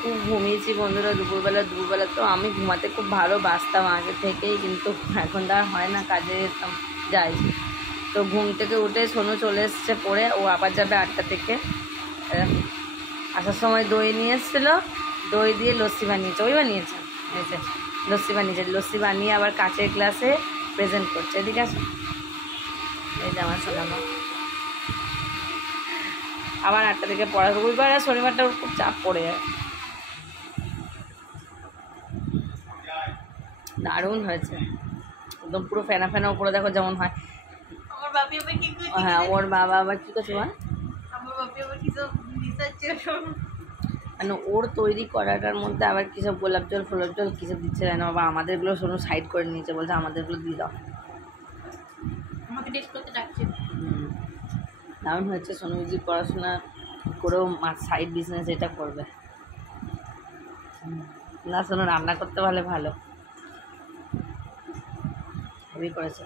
খুব ঘুমিয়েছি বন্ধুরা দুপুরবেলা তো আমি ঘুমাতে খুব ভালোবাসতাম আগে থেকেই, কিন্তু এখন তো আর হয় না, কাজে যেতাম যাই। তো ঘুম থেকে উঠে সোনু চলে এসছে পড়ে, ও আবার যাবে 8টা থেকে। আসার সময় দই নিয়ে এসেছিলো, দই দিয়ে লস্যি বানিয়েছে, ওই বানিয়েছে এই যে লস্যি বানিয়েছে, লস্যি বানিয়ে আবার কাঁচের গ্লাসে প্রেজেন্ট করছে। এদিকে আছে এই যে আমার শোনানো, আবার 8টা থেকে পড়া, রবিবার আর শনিবারটা ওর খুব চাপ পড়ে যায়। দারুণ হয়েছে একদম, পুরো ফেনা ফেনা উপরে দেখো যেমন হয়। হ্যাঁ, ওর বাবা আবার কী করছে বল, মানে ওর তৈরি করাটার মধ্যে আবার কিসব গোলাপ জল ফোলাপ জল কিসব দিচ্ছে না বাবা, আমাদেরগুলো শোনো সাইড করে নিয়েছে, বলছে আমাদেরগুলো দিয়ে দাও, আমাকে টেস্ট করতে ডাকছে। দারুণ হয়েছে। সোনু যদি পড়াশোনা করেও সাইড বিজনেস এটা করবে না, শোনো রান্না করতে পারলে ভালো, হেভি করেছে।